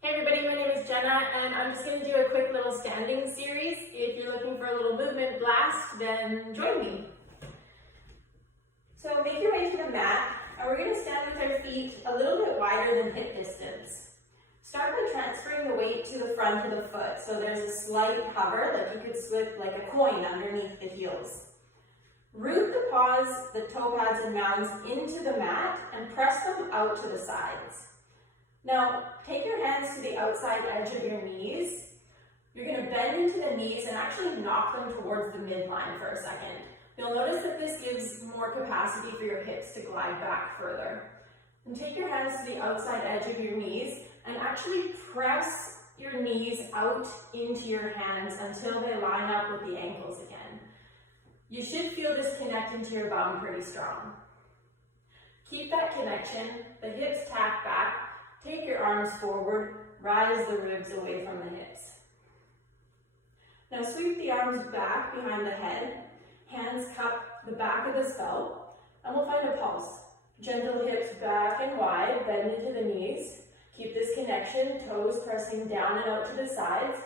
Hey everybody, my name is Jenna and I'm just going to do a quick little standing series. If you're looking for a little movement blast, then join me. So make your way to the mat and we're going to stand with our feet a little bit wider than hip distance. Start by transferring the weight to the front of the foot so there's a slight hover, like you could slip like a coin underneath the heels. Root the paws, the toe pads and mounds into the mat and press them out to the sides. Now, take your hands to the outside edge of your knees. You're going to bend into the knees and actually knock them towards the midline for a second. You'll notice that this gives more capacity for your hips to glide back further. And take your hands to the outside edge of your knees and actually press your knees out into your hands until they line up with the ankles again. You should feel this connect into your bum pretty strong. Keep that connection, the hips tap back. Take your arms forward, rise the ribs away from the hips. Now sweep the arms back behind the head, hands cup the back of the skull, and we'll find a pulse. Gentle hips back and wide, bend into the knees. Keep this connection, toes pressing down and out to the sides,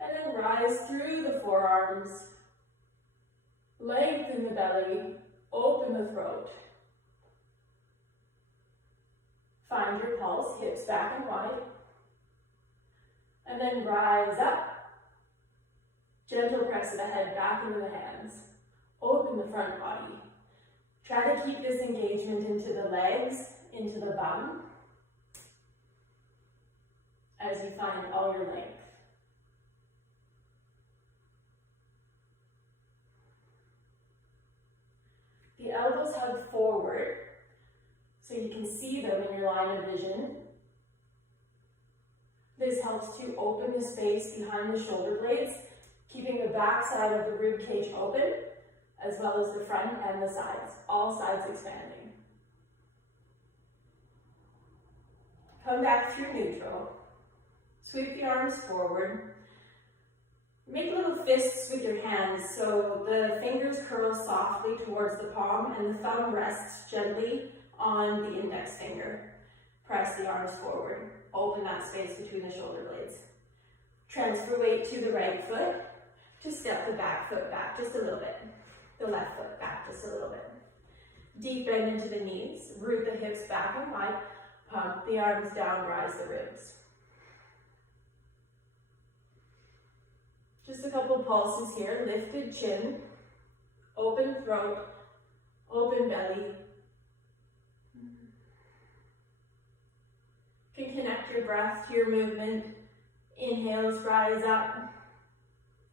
and then rise through the forearms. Lengthen the belly, open the throat. Find your pulse, hips back and wide. And then rise up. Gentle press of the head back into the hands. Open the front body. Try to keep this engagement into the legs, into the bum, as you find all your length. The elbows hug forward, so you can see them in your line of vision. This helps to open the space behind the shoulder blades, keeping the back side of the rib cage open, as well as the front and the sides, all sides expanding. Come back through neutral. Sweep the arms forward. Make little fists with your hands so the fingers curl softly towards the palm and the thumb rests gently on the index finger. Press the arms forward. Open that space between the shoulder blades. Transfer weight to the right foot. Just step the back foot back just a little bit. The left foot back just a little bit. Deep bend into the knees. Root the hips back and wide. Pump the arms down, rise the ribs. Just a couple pulses here. Lifted chin. Open throat. Open belly. You can connect your breath to your movement. Inhales, rise up.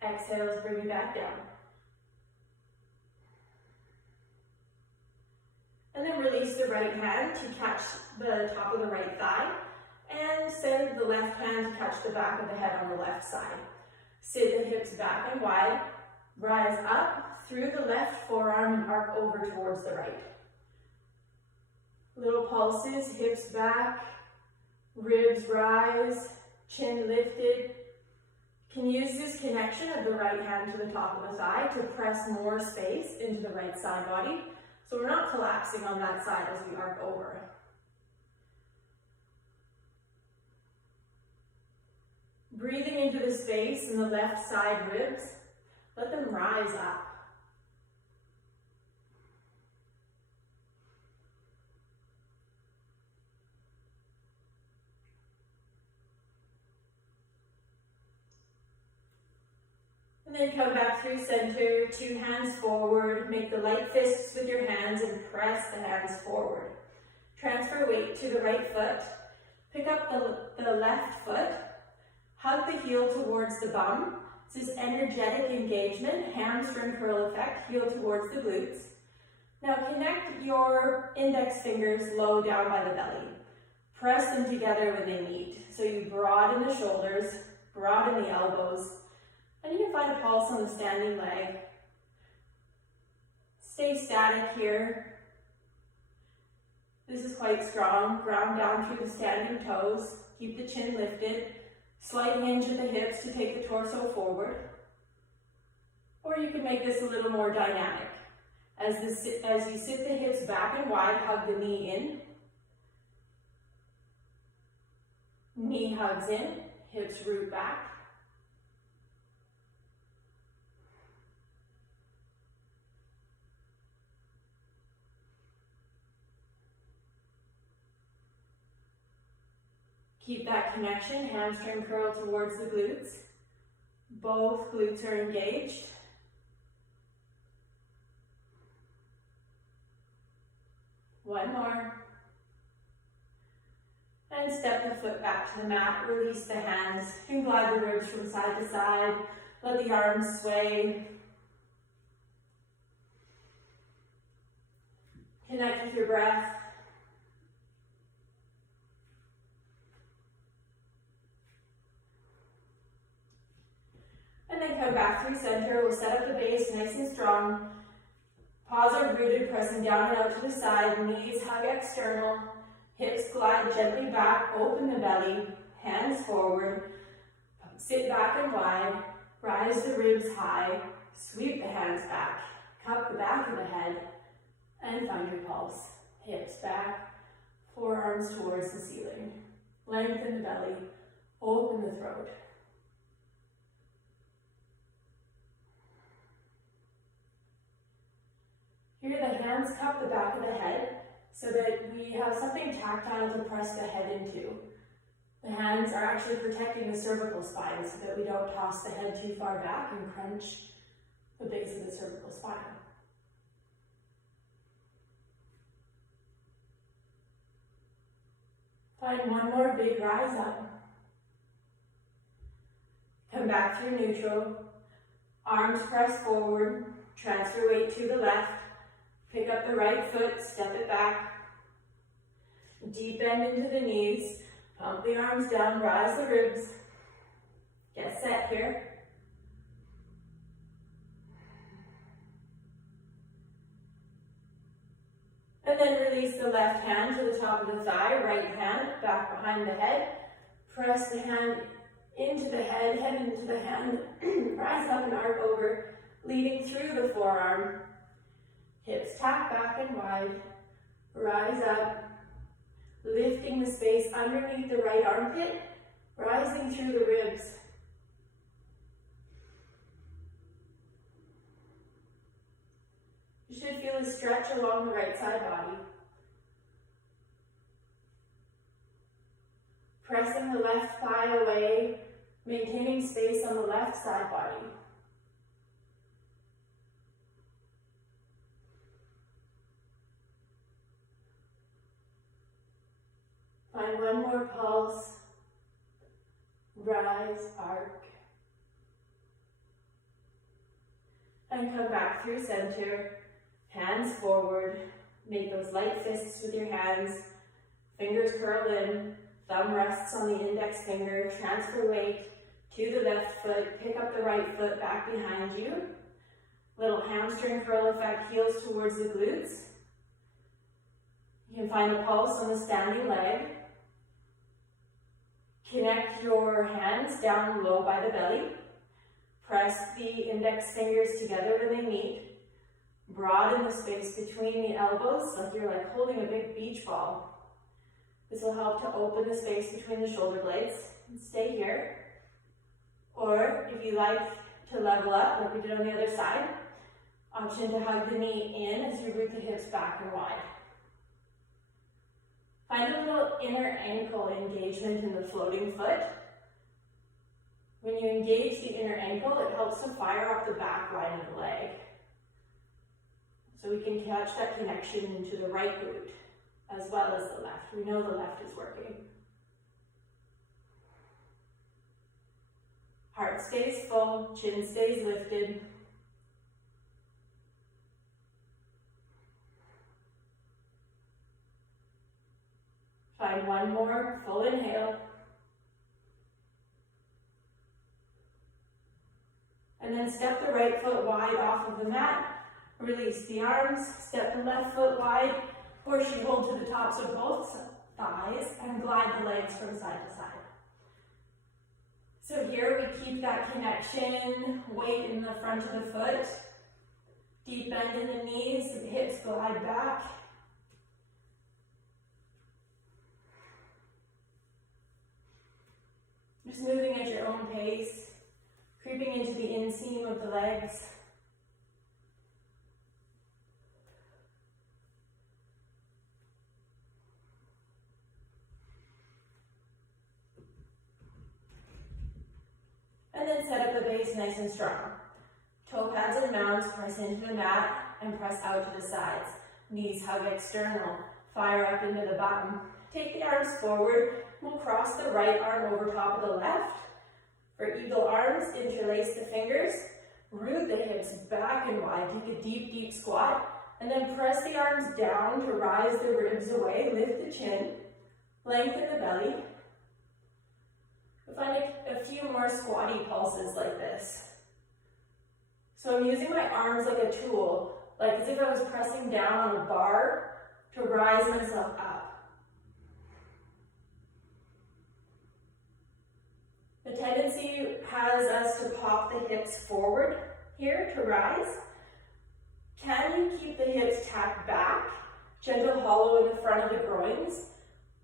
Exhales, bring you back down. And then release the right hand to catch the top of the right thigh. And send the left hand to catch the back of the head on the left side. Sit the hips back and wide. Rise up through the left forearm and arc over towards the right. Little pulses, hips back. Ribs rise, chin lifted. You can use this connection of the right hand to the top of the thigh to press more space into the right side body. So we're not collapsing on that side as we arc over. Breathing into the space in the left side ribs, let them rise up. And then come back through center, two hands forward, make the light fists with your hands and press the hands forward. Transfer weight to the right foot, pick up the left foot, hug the heel towards the bum. This is energetic engagement, hamstring curl effect, heel towards the glutes. Now connect your index fingers low down by the belly. Press them together when they meet. So you broaden the shoulders, broaden the elbows, and you can find a pulse on the standing leg. Stay static here. This is quite strong. Ground down through the standing toes. Keep the chin lifted. Slight hinge at the hips to take the torso forward. Or you can make this a little more dynamic. As you sit the hips back and wide, hug the knee in. Knee hugs in, hips root back. Keep that connection, hamstring curl towards the glutes. Both glutes are engaged. One more. And step the foot back to the mat, release the hands. You can glide the ribs from side to side. Let the arms sway. Connect with your breath. And then come back through center. We'll set up the base nice and strong. Paws are rooted, pressing down and out to the side. Knees hug external. Hips glide gently back. Open the belly. Hands forward. Sit back and wide. Rise the ribs high. Sweep the hands back. Cup the back of the head. And find your pulse. Hips back. Forearms towards the ceiling. Lengthen the belly. Open the throat. Here the hands cup the back of the head so that we have something tactile to press the head into. The hands are actually protecting the cervical spine so that we don't toss the head too far back and crunch the base of the cervical spine. Find one more big rise up. Come back through neutral. Arms press forward. Transfer weight to the left. Pick up the right foot, step it back. Deep bend into the knees. Pump the arms down, rise the ribs. Get set here. And then release the left hand to the top of the thigh, right hand back behind the head. Press the hand into the head into the hand. Rise up and arc over, leading through the forearm. Hips tack back and wide. Rise up, lifting the space underneath the right armpit, rising through the ribs. You should feel a stretch along the right side body. Pressing the left thigh away, maintaining space on the left side body. Find one more pulse. Rise, arc. And come back through center. Hands forward. Make those light fists with your hands. Fingers curl in. Thumb rests on the index finger. Transfer weight to the left foot. Pick up the right foot back behind you. Little hamstring curl effect, heels towards the glutes. You can find a pulse on the standing leg. Connect your hands down low by the belly. Press the index fingers together when they meet. Broaden the space between the elbows like you're holding a big beach ball. This will help to open the space between the shoulder blades. And stay here. Or if you like to level up like we did on the other side, option to hug the knee in as you root the hips back and wide. Find a little inner ankle engagement in the floating foot. When you engage the inner ankle, it helps to fire up the back line of the leg. So we can catch that connection into the right glute as well as the left. We know the left is working. Heart stays full, chin stays lifted. Find one more full inhale. And then step the right foot wide off of the mat. Release the arms, step the left foot wide, push and hold to the tops of both thighs, and glide the legs from side to side. So here we keep that connection, weight in the front of the foot, deep bend in the knees, the hips glide back. Just moving at your own pace, creeping into the inseam of the legs. And then set up the base nice and strong. Toe pads and mounds, press into the mat and press out to the sides. Knees hug external, fire up into the bum. Take the arms forward, we'll cross the right arm over top of the left. For eagle arms, interlace the fingers, root the hips back and wide, take a deep, deep squat, and then press the arms down to rise the ribs away, lift the chin, lengthen the belly. We'll find a few more squatty pulses like this. So I'm using my arms like a tool, like as if I was pressing down on a bar to rise myself up. The tendency has us to pop the hips forward here to rise. Can you keep the hips tacked back? Gentle hollow in the front of the groins.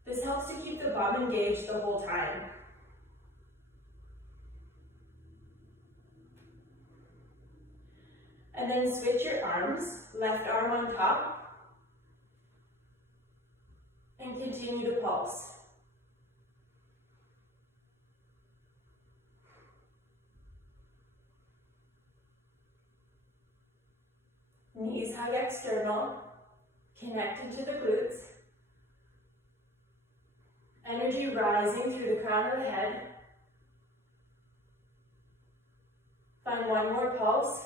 This helps to keep the bum engaged the whole time. And then switch your arms, left arm on top, and continue to pulse. Knees hug external, connected to the glutes. Energy rising through the crown of the head. Find one more pulse.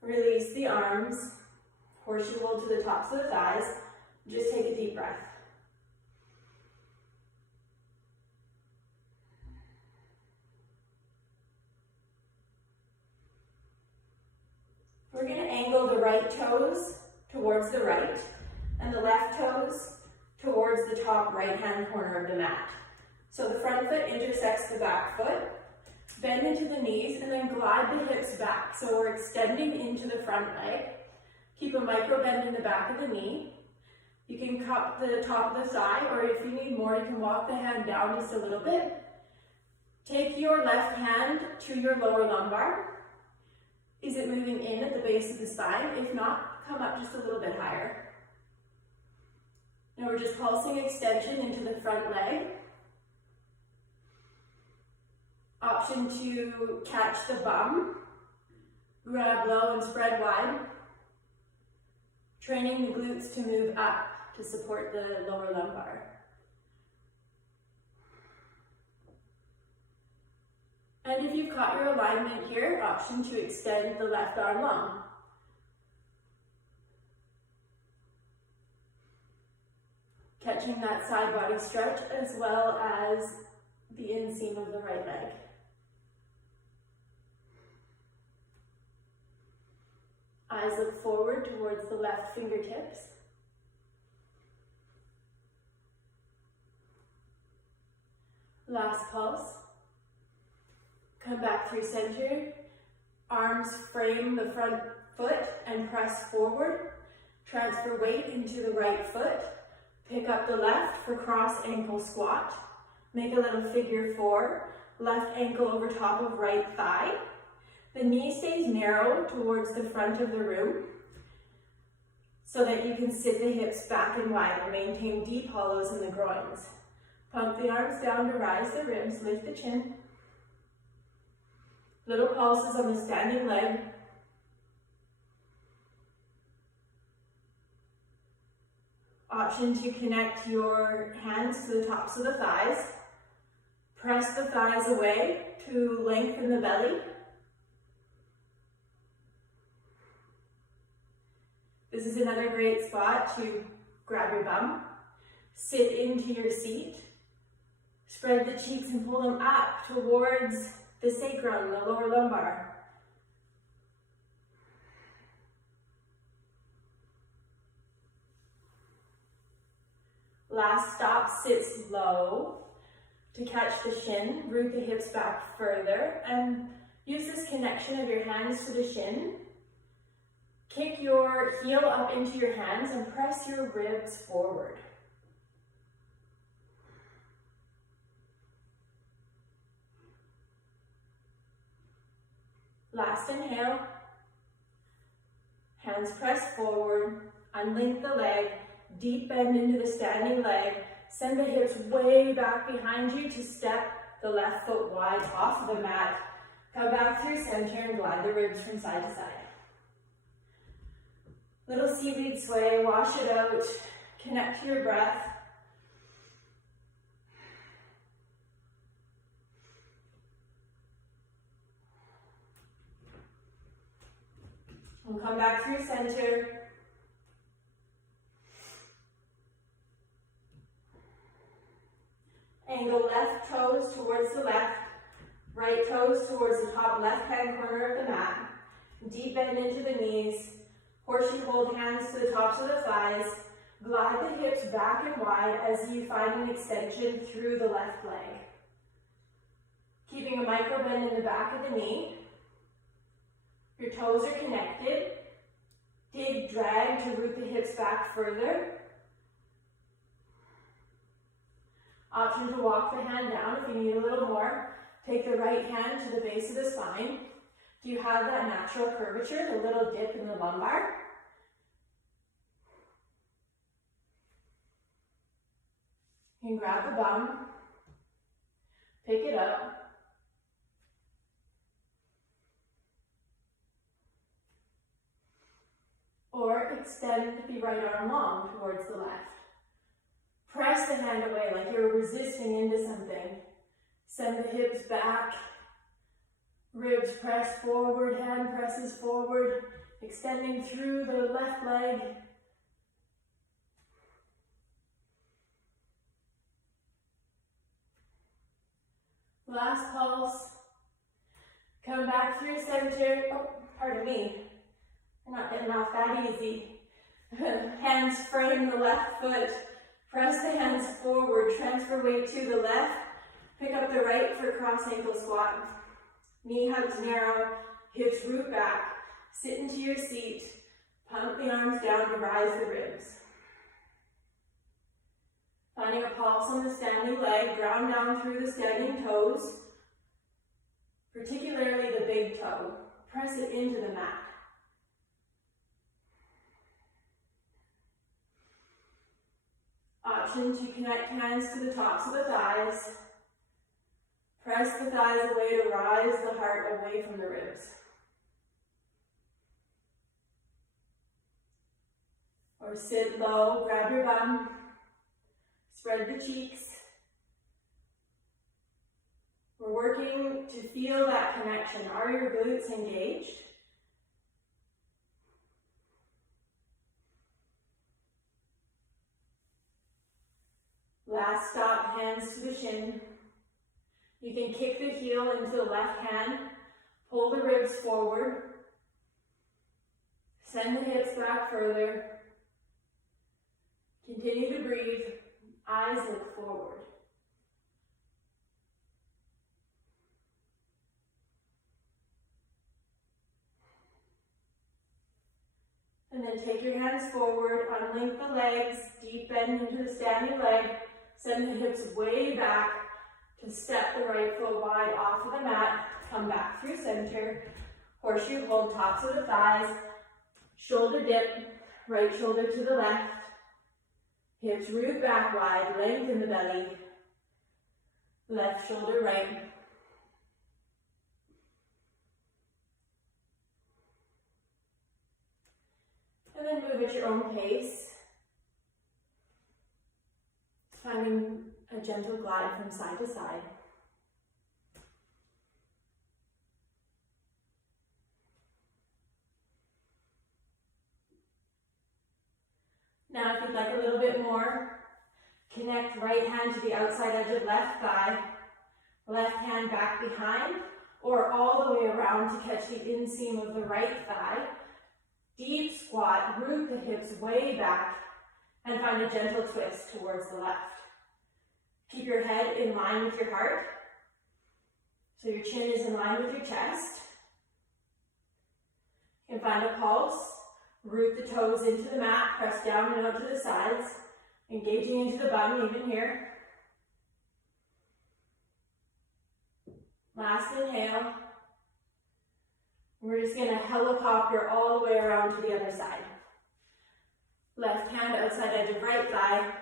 Release the arms, horseshoe hold to the tops of the thighs. Just take a deep breath. We're going to angle the right toes towards the right and the left toes towards the top right-hand corner of the mat. So the front foot intersects the back foot. Bend into the knees and then glide the hips back. So we're extending into the front leg. Keep a micro bend in the back of the knee. You can cup the top of the thigh, or if you need more, you can walk the hand down just a little bit. Take your left hand to your lower lumbar. Is it moving in at the base of the spine? If not, come up just a little bit higher. Now we're just pulsing extension into the front leg. Option to catch the bum, grab low and spread wide. Training the glutes to move up to support the lower lumbar. And if you've caught your alignment here, option to extend the left arm long. Catching that side body stretch as well as the inseam of the right leg. Eyes look forward towards the left fingertips. Last pulse. Come back through center. Arms frame the front foot and press forward. Transfer weight into the right foot. Pick up the left for cross ankle squat. Make a little figure 4. Left ankle over top of right thigh. The knee stays narrow towards the front of the room so that you can sit the hips back and wide and maintain deep hollows in the groins. Pump the arms down to rise the ribs, lift the chin. Little pulses on the standing leg. Option to connect your hands to the tops of the thighs. Press the thighs away to lengthen the belly. This is another great spot to grab your bum, sit into your seat, spread the cheeks and pull them up towards the sacrum, the lower lumbar. Last stop, sits low to catch the shin, root the hips back further, and use this connection of your hands to the shin. Kick your heel up into your hands and press your ribs forward. Last inhale. Hands press forward, unlink the leg, deep bend into the standing leg. Send the hips way back behind you to step the left foot wide off of the mat. Come back through center and glide the ribs from side to side. Little seaweed sway, wash it out, connect to your breath. And come back through center. Angle left toes towards the left, right toes towards the top left-hand corner of the mat. Deep bend into the knees. Horseshoe hold hands to the tops of the thighs. Glide the hips back and wide as you find an extension through the left leg. Keeping a micro bend in the back of the knee. Your toes are connected. Dig, drag to root the hips back further. Option to walk the hand down if you need a little more. Take the right hand to the base of the spine. Do you have that natural curvature, the little dip in the lumbar? You can grab the bum, pick it up, or extend the right arm long towards the left. Press the hand away like you're resisting into something. Send the hips back. Ribs press forward, hand presses forward, extending through the left leg. Last pulse. Come back through center. Oh, pardon me. I'm not getting off that easy. Hands frame the left foot. Press the hands forward. Transfer weight to the left. Pick up the right for cross ankle squat. Knee hugs narrow, hips root back. Sit into your seat. Pump the arms down to rise the ribs. Finding a pulse on the standing leg, ground down through the standing toes, particularly the big toe. Press it into the mat. Option to connect hands to the tops of the thighs. Press the thighs away to rise the heart away from the ribs. Or sit low, grab your bum, spread the cheeks. We're working to feel that connection. Are your glutes engaged? Last stop, hands to the shin. You can kick the heel into the left hand, pull the ribs forward, send the hips back further, continue to breathe, eyes look forward. And then take your hands forward, unlink the legs, deep bend into the standing leg, send the hips way back, to step the right foot wide off of the mat, come back through center, horseshoe hold tops of the thighs, shoulder dip, right shoulder to the left, hips root back wide, lengthen the belly, left shoulder right. And then move at your own pace, finding a gentle glide from side to side. Now, if you'd like a little bit more, connect right hand to the outside edge of left thigh, left hand back behind, or all the way around to catch the inseam of the right thigh. Deep squat, root the hips way back, and find a gentle twist towards the left. Keep your head in line with your heart, so your chin is in line with your chest. You can find a pulse, root the toes into the mat, press down and out to the sides, engaging into the bum even here. Last inhale. We're just gonna helicopter all the way around to the other side. Left hand outside edge of right thigh.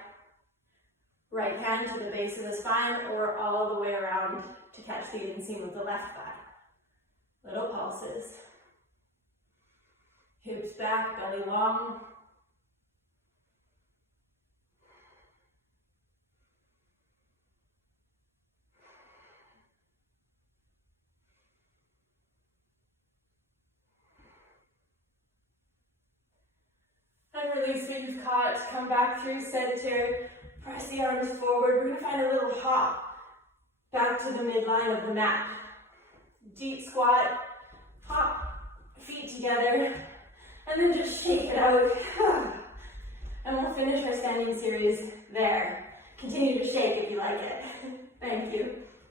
Right hand to the base of the spine or all the way around to catch the inseam of the left thigh. Little pulses. Hips back, belly long. And release what you've caught. Come back through center. Press the arms forward. We're going to find a little hop back to the midline of the mat. Deep squat. Hop. Feet together. And then just shake it out. And we'll finish our standing series there. Continue to shake if you like it.